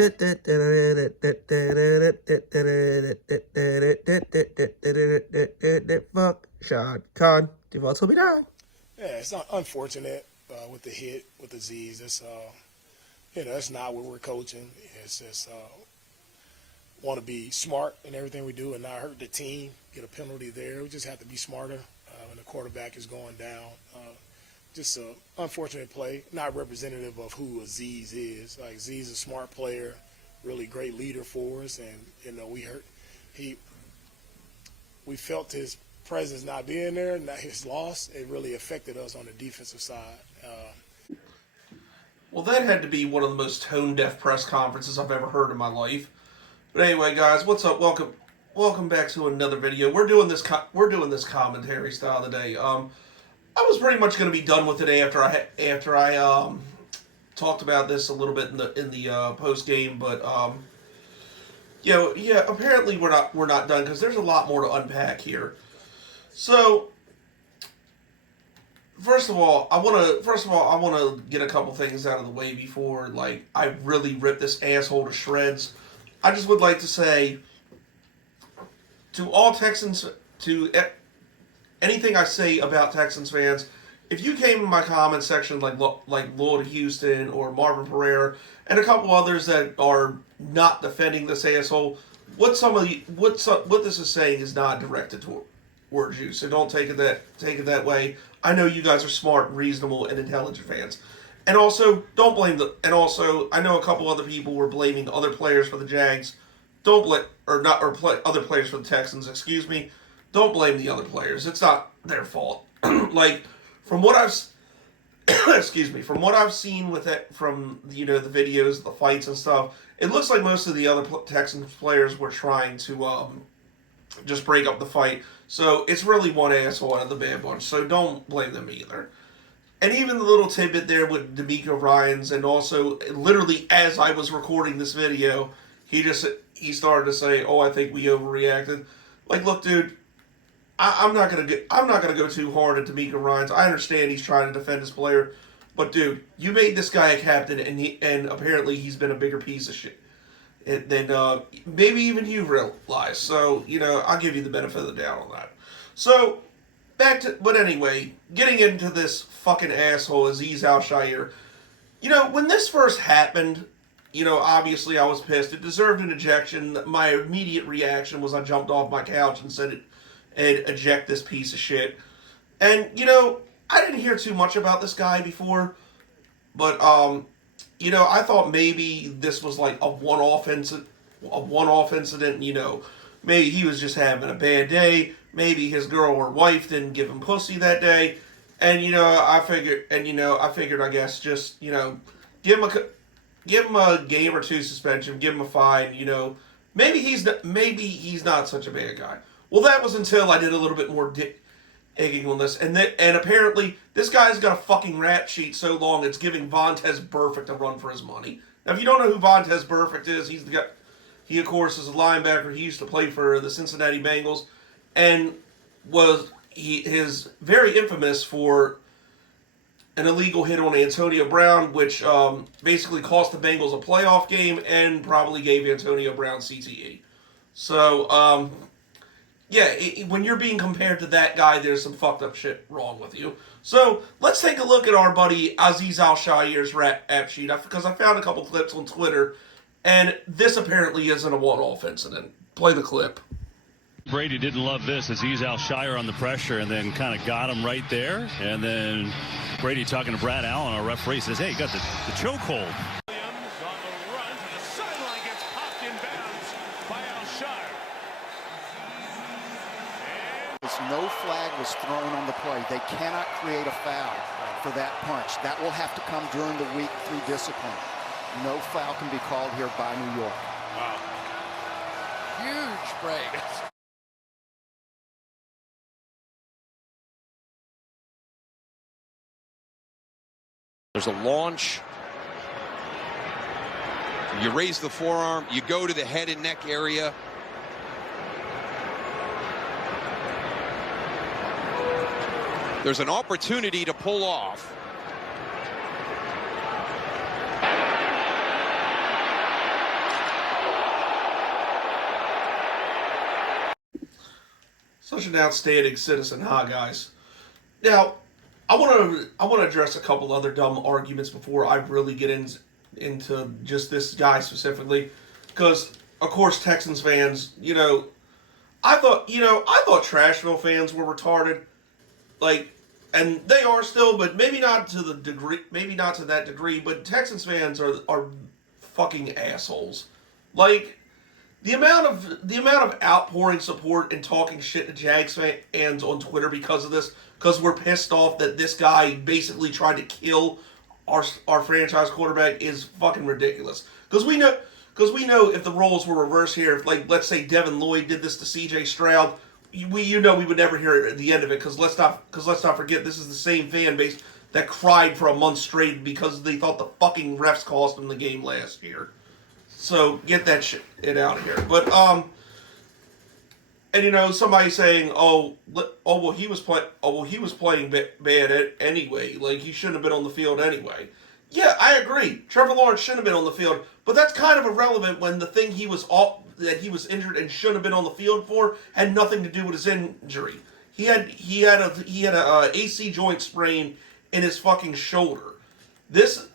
Fuck Shad Khan. Die Worte wieder. Yeah, it's not unfortunate with the hit with the Z's. It's that's not what we're coaching. It's just want to be smart in everything we do and not hurt the team. Get a penalty there. We just have to be smarter when the quarterback is going down. Just an unfortunate play, not representative of who Aziz is. Like Aziz is a smart player, really great leader for us, and we felt his presence not being there, not his loss. It really affected us on the defensive side. Well, that had to be one of the most tone-deaf press conferences I've ever heard in my life. But anyway, guys, what's up? Welcome back to another video. We're doing this commentary style today. I was pretty much going to be done with it after I talked about this a little bit in the post game, but yeah. Apparently we're not done because there's a lot more to unpack here. So first of all, I want to get a couple things out of the way before I really rip this asshole to shreds. I just would like to say to all Texans, to anything I say about Texans fans, if you came in my comment section like Leauge Houston or Marvin Pereira and a couple others that are not defending this asshole, what this is saying is not directed towards you. So don't take it that way. I know you guys are smart, reasonable, and intelligent fans. And also, don't blame I know a couple other people were blaming other players for the Jags. Other players for the Texans, excuse me. Don't blame the other players. It's not their fault. From what I've seen with it, from the videos, the fights and stuff, it looks like most of the other Texans players were trying to just break up the fight. So it's really one asshole out of the bad bunch. So don't blame them either. And even the little tidbit there with D'Amico Ryans, and also literally as I was recording this video, he started to say, "Oh, I think we overreacted." Like, look, dude, I'm not gonna go too hard at D'Amico Ryans. I understand he's trying to defend his player, but dude, you made this guy a captain, and apparently he's been a bigger piece of shit than maybe even you realize. So I'll give you the benefit of the doubt on that. So. But anyway, getting into this fucking asshole, Azeez Al-Shaair. When this first happened, obviously I was pissed. It deserved an ejection. My immediate reaction was I jumped off my couch and said, eject this piece of shit. And, I didn't hear too much about this guy before, but, I thought maybe this was like a one-off incident, maybe he was just having a bad day. Maybe his girl or wife didn't give him pussy that day, and I figured, I guess just give him a game or two suspension, give him a fine. Maybe he's not such a bad guy. Well, that was until I did a little bit more digging on this, and apparently this guy's got a fucking rap sheet so long it's giving Vontaze Burfict a run for his money. Now, if you don't know who Vontaze Burfict is, he's the guy. He, of course, is a linebacker. He used to play for the Cincinnati Bengals, and is very infamous for an illegal hit on Antonio Brown, which basically cost the Bengals a playoff game and probably gave Antonio Brown CTE. So, when you're being compared to that guy, there's some fucked up shit wrong with you. So, let's take a look at our buddy Azeez Al-Shaair's rap sheet, because I found a couple clips on Twitter, and this apparently isn't a one-off incident. Play the clip. Brady didn't love this. Azeez Al-Shaair on the pressure and then kind of got him right there. And then Brady talking to Brad Allen, our referee, says, "Hey, you got the chokehold." Williams on the run to the sideline, gets popped in bounds by Al-Shaair. No flag was thrown on the play. They cannot create a foul for that punch. That will have to come during the week through discipline. No foul can be called here by New York. Wow. Huge break. There's a launch. You raise the forearm. You go to the head and neck area. There's an opportunity to pull off. an outstanding citizen, huh, guys? Now, I want to address a couple other dumb arguments before I really get into just this guy specifically, because of course Texans fans, I thought Trashville fans were retarded, like, and they are still, but maybe not to that degree. But Texans fans are fucking assholes. Like, the amount of outpouring support and talking shit to Jags fans on Twitter because of this, because we're pissed off that this guy basically tried to kill our franchise quarterback, is fucking ridiculous. Because we know if the roles were reversed here, if, like, let's say Devin Lloyd did this to C.J. Stroud, we would never hear it at the end of it. Because let's not forget, this is the same fan base that cried for a month straight because they thought the fucking refs cost them the game last year. So get that shit out of here. But and somebody saying, he was playing bad anyway. Like, he shouldn't have been on the field anyway. Yeah, I agree. Trevor Lawrence shouldn't have been on the field, but that's kind of irrelevant when the thing that he was injured and shouldn't have been on the field for had nothing to do with his injury. He had a AC joint sprain in his fucking shoulder. This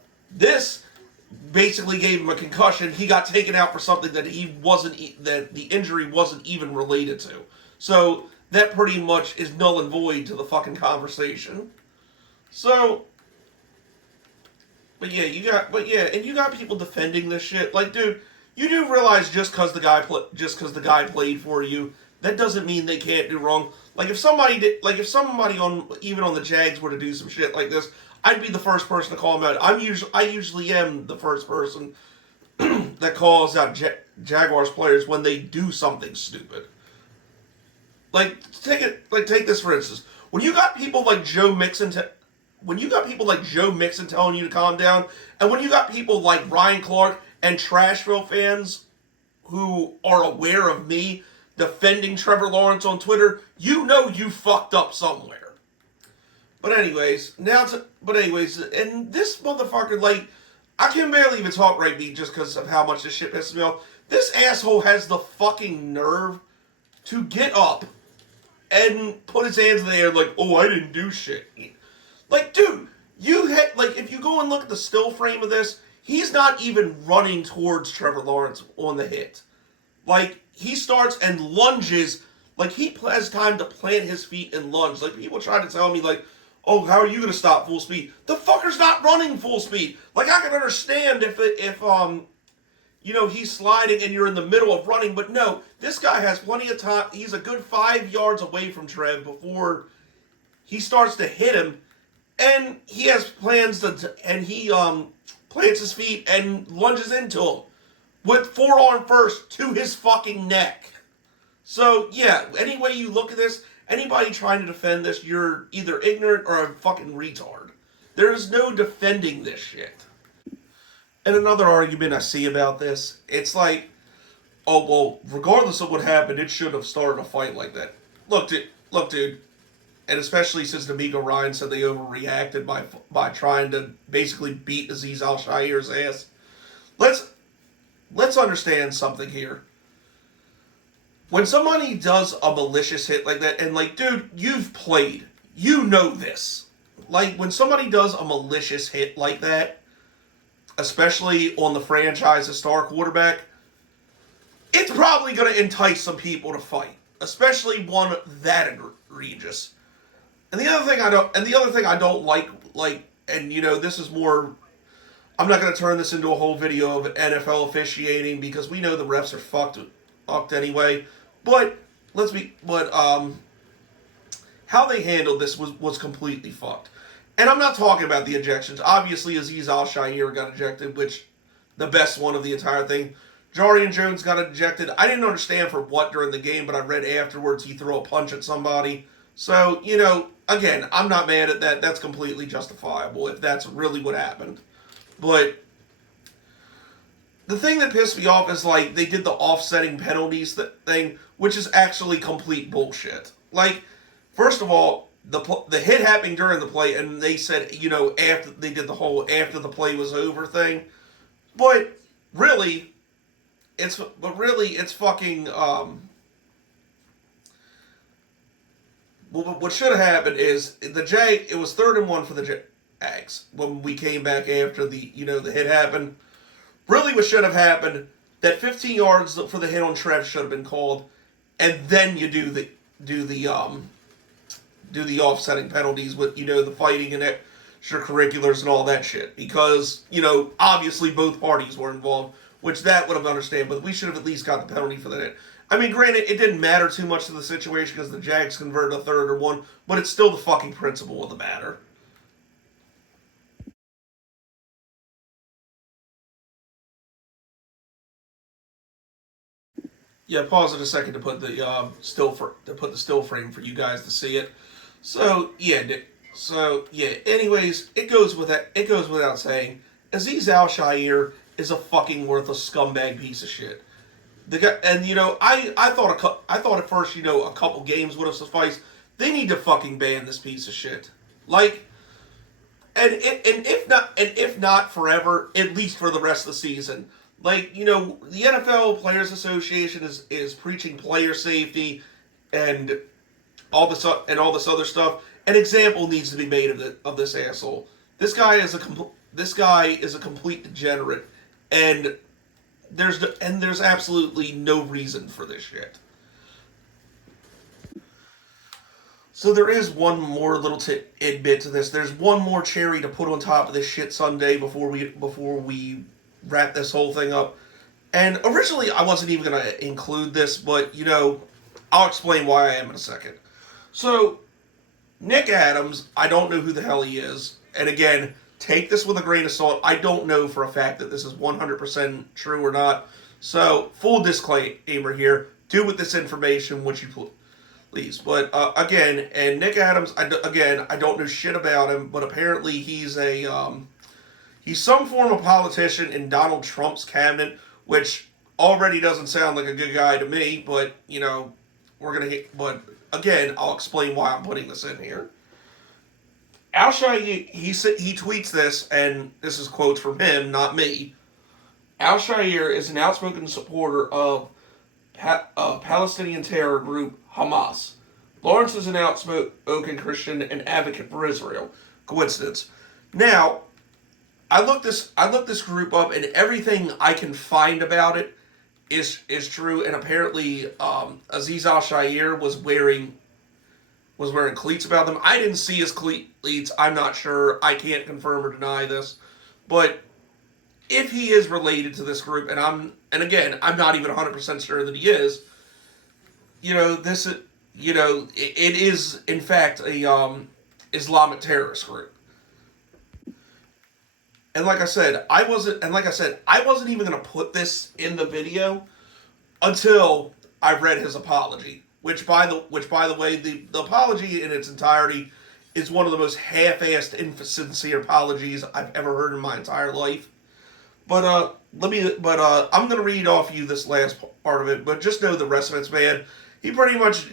basically gave him a concussion. He got taken out for something that the injury wasn't even related to. So that pretty much is null and void to the fucking conversation. So, and you got people defending this shit. Like, dude, you do realize just because the guy played for you, that doesn't mean they can't do wrong. Like, if somebody even on the Jags were to do some shit like this, I'd be the first person to call him out. I usually am the first person that calls out Jaguars players when they do something stupid. Take this for instance. When you got people like Joe Mixon telling you to calm down, and when you got people like Ryan Clark and Trashville fans who are aware of me defending Trevor Lawrence on Twitter, you fucked up somewhere. But anyways, and this motherfucker, like, I can barely even talk right now just because of how much this shit pisses me off. This asshole has the fucking nerve to get up and put his hands in the air like, oh, I didn't do shit. Like, dude, if you go and look at the still frame of this, he's not even running towards Trevor Lawrence on the hit. Like, he starts and lunges, like, he has time to plant his feet and lunge. Like, people try to tell me, like, oh, how are you going to stop full speed? The fucker's not running full speed. Like, I can understand if he's sliding and you're in the middle of running, but no, this guy has plenty of time. He's a good 5 yards away from Trev before he starts to hit him, and he has plans he plants his feet and lunges into him with forearm first to his fucking neck. So, yeah, any way you look at this, anybody trying to defend this, you're either ignorant or a fucking retard. There is no defending this shit. And another argument I see about this, it's like, oh, well, regardless of what happened, it shouldn't have started a fight like that. Look, dude, and especially since D'Amico Ryan said they overreacted by trying to basically beat Azeez Al-Shaair's ass. Let's understand something here. When somebody does a malicious hit like that, and like, dude, you've played, you know this. Like, when somebody does a malicious hit like that, especially on the franchise's star quarterback, it's probably going to entice some people to fight, especially one that egregious. And the other thing I don't like, and this is more, I'm not going to turn this into a whole video of NFL officiating because we know the refs are fucked anyway. But how they handled this was completely fucked. And I'm not talking about the ejections. Obviously, Azeez Al-Shaair got ejected, which the best one of the entire thing. Jarian Jones got ejected. I didn't understand for what during the game, but I read afterwards he threw a punch at somebody. So, again, I'm not mad at that. That's completely justifiable if that's really what happened. But the thing that pissed me off is, like, they did the offsetting penalties thing, which is actually complete bullshit. Like, first of all, the hit happened during the play, and they said, after they did the whole after the play was over thing. But really, it's fucking, what should have happened is it was 3rd and 1 for the Jags when we came back after the hit happened. Really, what should have happened, that 15 yards for the hit on Trev should have been called, and then you do the offsetting penalties with the fighting and extracurriculars and all that shit, because obviously both parties were involved, which that would have understood, but we should have at least got the penalty for the hit. I mean, granted, it didn't matter too much to the situation because the Jags converted a 3rd and 1, but it's still the fucking principle of the matter. Yeah, pause it a second to put the still frame for you guys to see it. So yeah, Anyways, it goes without saying, Azeez Al-Shaair is a fucking worthless scumbag piece of shit. The guy, and I thought at first a couple games would have sufficed. They need to fucking ban this piece of shit. Like, and if not forever, at least for the rest of the season. Like, the NFL Players Association is preaching player safety and all this other stuff. An example needs to be made of this asshole. This guy is a complete degenerate, and there's absolutely no reason for this shit. So there is one more little tidbit to this. There's one more cherry to put on top of this shit Sunday before we wrap this whole thing up. And originally I wasn't even going to include this, but I'll explain why I am in a second. So Nick Adams, I don't know who the hell he is. And again, take this with a grain of salt. I don't know for a fact that this is 100% true or not. So full disclaimer here. Do with this information what you please. But again, and Nick Adams, I don't know shit about him, but apparently he's some form of politician in Donald Trump's cabinet, which already doesn't sound like a good guy to me, but, but again, I'll explain why I'm putting this in here. Al-Shaair, he tweets this, and this is quotes from him, not me. Al-Shaair is an outspoken supporter of Palestinian terror group Hamas. Lawrence is an outspoken Christian and advocate for Israel. Coincidence. Now, I looked this group up, and everything I can find about it is true. And apparently, Azeez Al-Shaair was wearing cleats about them. I didn't see his cleats. I'm not sure. I can't confirm or deny this, but if he is related to this group, and again, I'm not even 100% sure that he is. It is in fact a Islamic terrorist group. And like I said, I wasn't even going to put this in the video until I read his apology. Which by the way, the apology in its entirety is one of the most half-assed, insincere apologies I've ever heard in my entire life. But I'm going to read off you this last part of it. But just know the rest of it's bad. He pretty much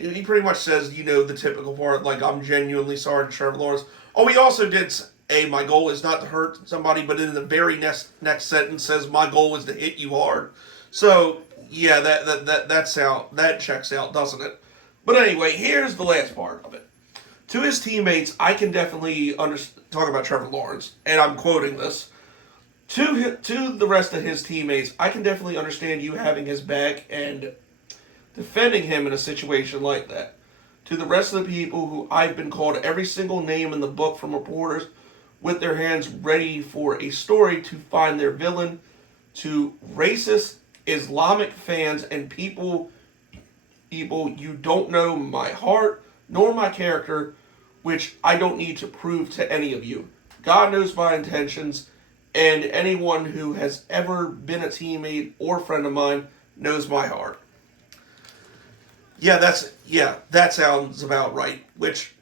says the typical part, like, I'm genuinely sorry to Trevor Lawrence. Oh, he also did. My goal is not to hurt somebody, but in the very next sentence says, my goal is to hit you hard. So, yeah, that checks out, doesn't it? But anyway, here's the last part of it. To his teammates, I can definitely talk about Trevor Lawrence, and I'm quoting this. To the rest of his teammates, I can definitely understand you having his back and defending him in a situation like that. To the rest of the people who I've been called every single name in the book from reporters with their hands ready for a story to find their villain, to racist Islamic fans and people, you don't know my heart nor my character, which I don't need to prove to any of you. God knows my intentions, and anyone who has ever been a teammate or friend of mine knows my heart. Yeah, that sounds about right. Which,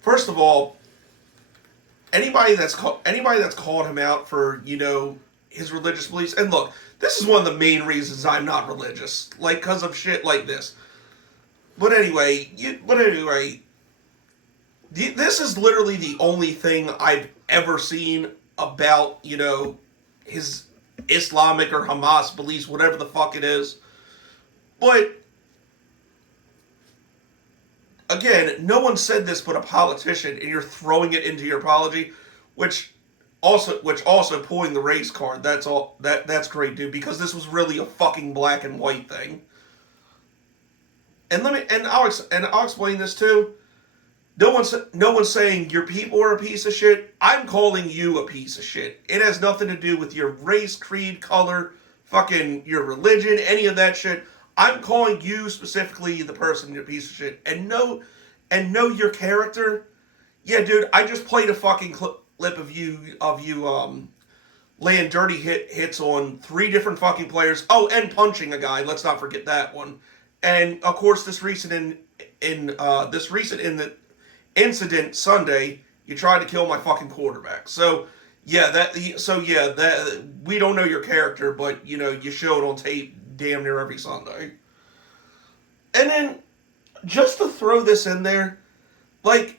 first of all, anybody that's called him out for his religious beliefs, and look, this is one of the main reasons I'm not religious, like because of shit like this. But anyway, this is literally the only thing I've ever seen about his Islamic or Hamas beliefs, whatever the fuck it is. But again, no one said this but a politician, and you're throwing it into your apology, which also pulling the race card. That's great, dude, because this was really a fucking black and white thing. And I'll explain this too. No one's saying your people are a piece of shit. I'm calling you a piece of shit. It has nothing to do with your race, creed, color, fucking your religion, any of that shit. I'm calling you specifically the person you're a piece of shit. And know your character. Yeah, dude, I just played a fucking clip of you laying dirty hits on 3 different fucking players. Oh, and punching a guy. Let's not forget that one. And of course, this recent incident Sunday, you tried to kill my fucking quarterback. So that we don't know your character, but you show it on tape damn near every Sunday. And then just to throw this in there, like,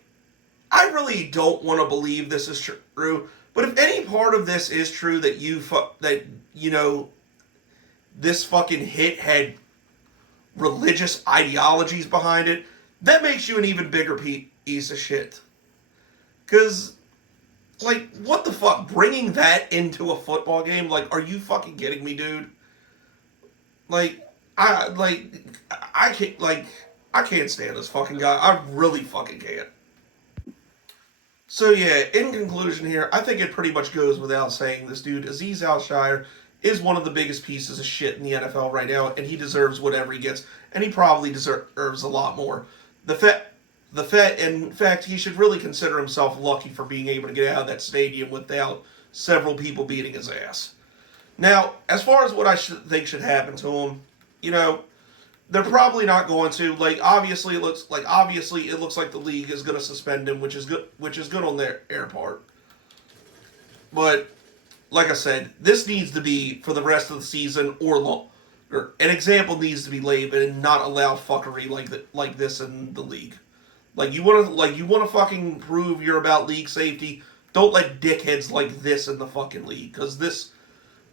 I really don't want to believe this is true, but if any part of this is true that this fucking hit had religious ideologies behind it, that makes you an even bigger piece of shit. Because, like, what the fuck? Bringing that into a football game? Like, are you fucking kidding me, dude? I can't stand this fucking guy. I really fucking can't. So yeah, in conclusion here, I think it pretty much goes without saying this dude, Azeez Al-Shaair, is one of the biggest pieces of shit in the NFL right now, and he deserves whatever he gets, and he probably deserves a lot more. In fact, he should really consider himself lucky for being able to get out of that stadium without several people beating his ass. Now, as far as what I think should happen to him, they're probably not going to. Obviously, it looks like the league is going to suspend him, which is good on their part. But like I said, this needs to be for the rest of the season or longer. An example needs to be laid and not allow fuckery like this in the league. You want to fucking prove you're about league safety. Don't let dickheads like this in the fucking league, because this,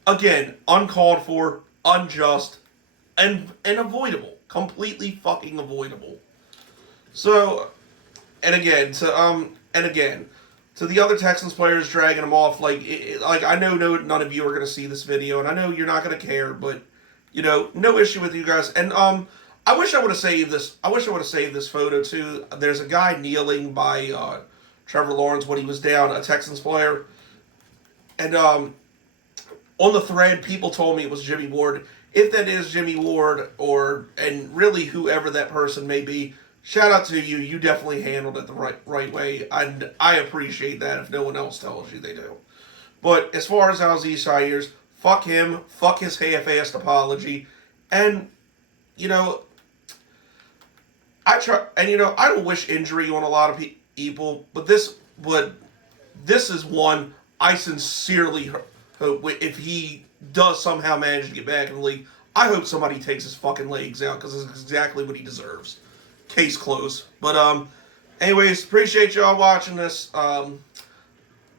again, uncalled for, unjust, and avoidable, completely fucking avoidable. So, and again to the other Texans players dragging them off, I know none of you are gonna see this video, and I know you're not gonna care, but no issue with you guys. And I wish I would have saved this. I wish I would have saved this photo too. There's a guy kneeling by Trevor Lawrence when he was down, a Texans player, and on the thread, people told me it was Jimmy Ward. If that is Jimmy Ward, and really whoever that person may be, shout out to you. You definitely handled it the right way, and I appreciate that if no one else tells you they do. But as far as Azeez Al-Shaair, fuck him, fuck his half-assed apology, and I don't wish injury on a lot of people, but this is one I sincerely hope, if he does somehow manage to get back in the league, I hope somebody takes his fucking legs out, because it's exactly what he deserves. Case closed. But anyways, appreciate y'all watching this.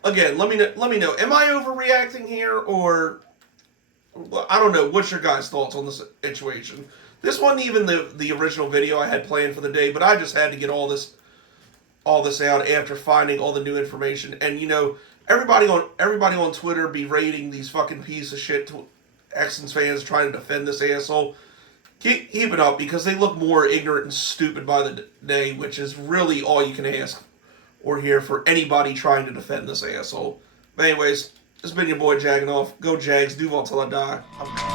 Again, let me know. Am I overreacting here, or I don't know? What's your guys' thoughts on this situation? This wasn't even the original video I had planned for the day, but I just had to get all this out after finding all the new information. And everybody on Twitter berating these fucking piece of shit Texans fans trying to defend this asshole. Keep it up, because they look more ignorant and stupid by the day, which is really all you can ask or hear for anybody trying to defend this asshole. But anyways, this has been your boy Jagging Off. Go Jags, Duval till I die.